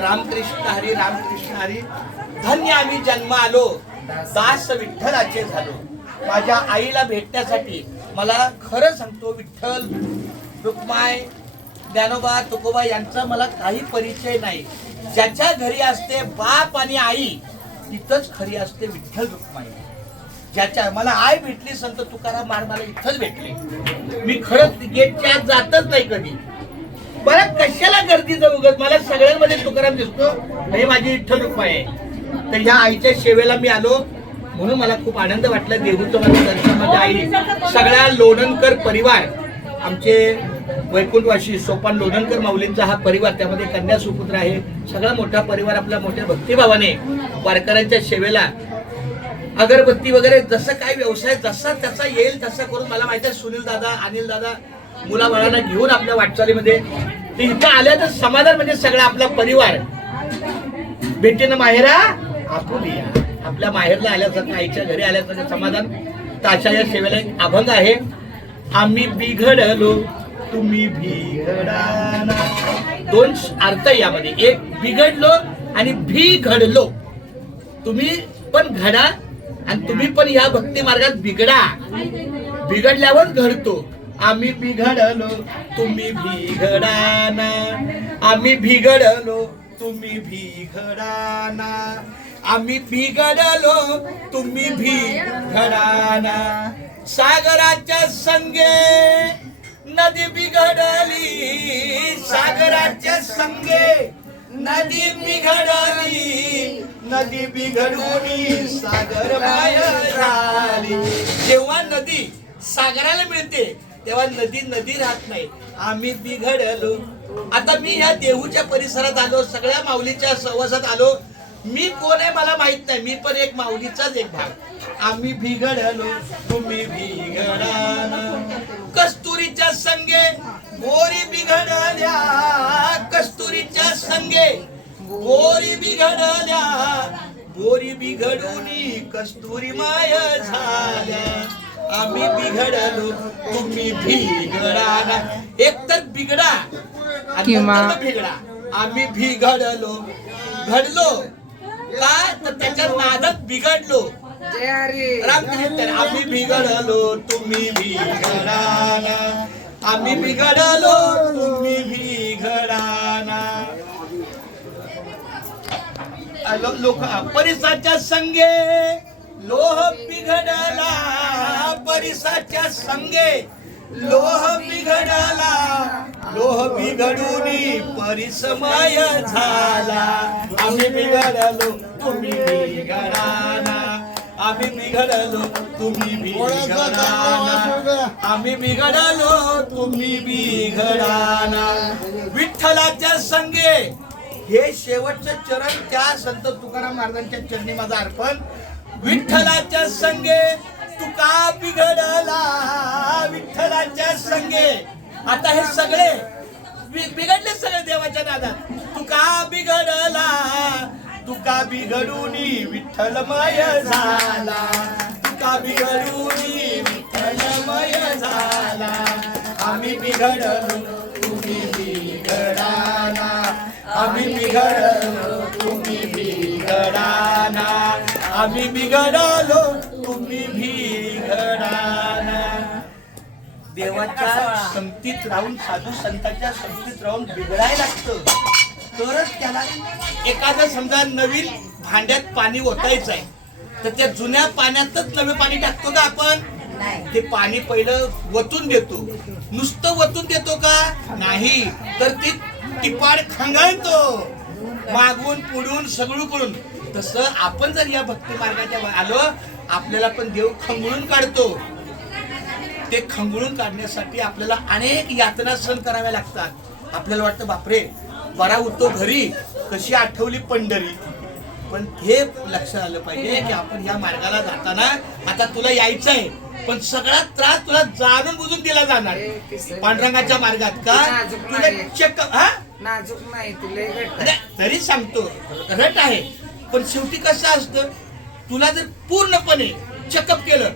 रामकृष्ण हरी रामकृष्ण हरी. धन्य आम्ही जन्म आलो, दास विठ्ठलाचे झालो. माझ्या आईला भेटण्यासाठी मला खरं सांगतो, विठ्ठल रुक्माई ज्ञानोबा तुकोबा यांचा मला काही परिचय नाही. ज्याच्या घरी असते बाप आणि आई तिथंच खरी असते विठ्ठल रुक्माई. ज्याच्या मला आई भेटली संत तुकाराम महाराज मला इथंच भेटले. मी खरंच गेटच्या आत जातच नाही कधी. बरं कशाला गर्दीचं उगत, मला सगळ्यांमध्ये तुकाराम दिसतो, हे माझी विठ्ठल रुक्माई आहे. तर ह्या आईच्या सेवेला मी आलो म्हणून मला खूप आनंद वाटला. देहूचं माझं दर्शन, माझ्या आई, सगळ्या लोणंदकर परिवार, आमचे वैकुंठवासी सोपान लोणंदकर माऊलींचा हा परिवार, त्यामध्ये कन्या सुपुत्र आहे, सगळा मोठा परिवार आपल्या मोठ्या भक्तिभावाने वारकऱ्यांच्या सेवेला अगरबत्ती वगैरे जसं काय व्यवसाय जसा त्याचा येईल तसा करून, मला माहिती आहे सुनील दादा अनिल दादा मुलाबाळांना घेऊन आपल्या वाटचालीमध्ये ते इथं आल्याचं समाधान म्हणजे सगळा आपला परिवार भेटीनं माहेरा आपुलिया. आपल्या माहेरला आल्यासारखं, आईच्या घरी आल्यासारखं समाधान. तर अशा या सेवेला एक अभंग आहे. आम्ही बिघडलो तुम्ही बिघडाना. दोन अर्थ यामध्ये, एक बिघडलो आणि बिघडलो. तुम्ही पण घडा आणि तुम्ही पण या भक्ती मार्गात बिघडा. बिघडल्यावर घडतो. आम्ही बिघडलो तुम्ही बिघडाना. आम्ही बिघडलो तुम्ही बिघडाना. आम्ही बिघडलो तुम्ही बिघडाना. सागराच्या संगे नदी बिघडली. सागराच्या संगे नदी बिघडली. नदी बिघडून सागरमय झाली. जेव्हा नदी सागराला मिळते तेव्हा नदी नदी राहत नाही. आम्ही बिघडलो. आता मी ह्या देहूच्या परिसरात आलो, सगळ्या माऊलीच्या सहवासात आलो. मी कोण आहे मला माहित नाही, मी पण एक माऊलीचाच एक भाग. आम्ही बिघडलो तुम्ही बिघडाना. कस्तुरीच्या संगे गोरी बिघडल्या. कस्तुरीच्या संगे गोरी बिघडल्या. गोरी बिघडून कस्तुरी माय झाल्या. आम्ही बिघडलो तुम्ही बिघडाना. एक तर बिघडा आणि बिघडा. आम्ही बिघडलो, घडलो काय तर त्याच्या नादात बिघडलो. रामकृष्ण. आम्ही बिघडलो तुम्ही बिघडाना. आम्ही बिघडलो तुम्ही बिघडाना. लोक परिसाच्या संगे लोह बिघडला. परिसाच्या संगे लोह बिघडला. लोह बिघडून परिसमय झाला. आम्ही बिघडलो तुम्ही बिघडाना. आम्ही बिघडलो तुम्ही बिघडाना. आम्ही बिघडलो तुम्ही बिघडाना. विठ्ठलाच्या संगे हे शेवटचे चरण त्या संत तुकाराम महाराजांच्या चरणी माझं अर्पण. विठ्ठलाच्या संगे तुका बिघडला. विठ्ठलाच्या संगे. आता हे सगळे बिघडले सगळे देवाच्या नादात. तुका बिघडला. तुका बिघडून विठ्ठलमय झाला. तुका बिघडून विठ्ठलमय झाला. आम्ही बिघडलो तुम्ही बिघडाना. आम्ही बिघडलो तुम्ही बिघडाना. आम्ही बिघडलो तुम्ही बिघडाना. देवाच्या संगतीत राहून, साधू संतांच्या संगतीत राहून बिघडायला लागतं. तरच त्याला एखादं समजा नवीन भांड्यात पाणी ओतायचं आहे तर त्या जुन्या पाण्यातच नवे पाणी टाकतो का आपण? ते पाणी पहिलं वतून देतो. नुसतं वतून देतो का? नाही, तर ती टिपाड खंगाळतो मागून पुढून सगळीकडून. तसं आपण जर या भक्ती मार्गाच्या आलो, आपल्याला पण देव खंगळून काढतो. ते खंगळून काढण्यासाठी आपल्याला अनेक यातना सहन कराव्या लागतात. आपल्याला वाटतं बापरे बरा होतो घरी, कशी आठवली पंढरी. पण हे लक्षात आलं पाहिजे की आपण या मार्गाला जाताना आता तुला यायचं आहे, पण सगळा त्रास तुला जाणून बुजून दिला जाणार पांडुरंगाच्या मार्गात. का तुला चेक नाजूक नाही तुला तरी सांगतो रट आहे. पण शेवटी कसं असतं, तुला जर पूर्णपणे चेकअप केलं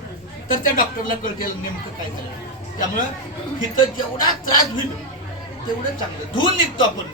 तर त्या डॉक्टरला कळतं नेमकं काय झालं. त्यामुळं तिथं जेवढा त्रास होईल तेवढं चांगलं धुवून निघतो आपण.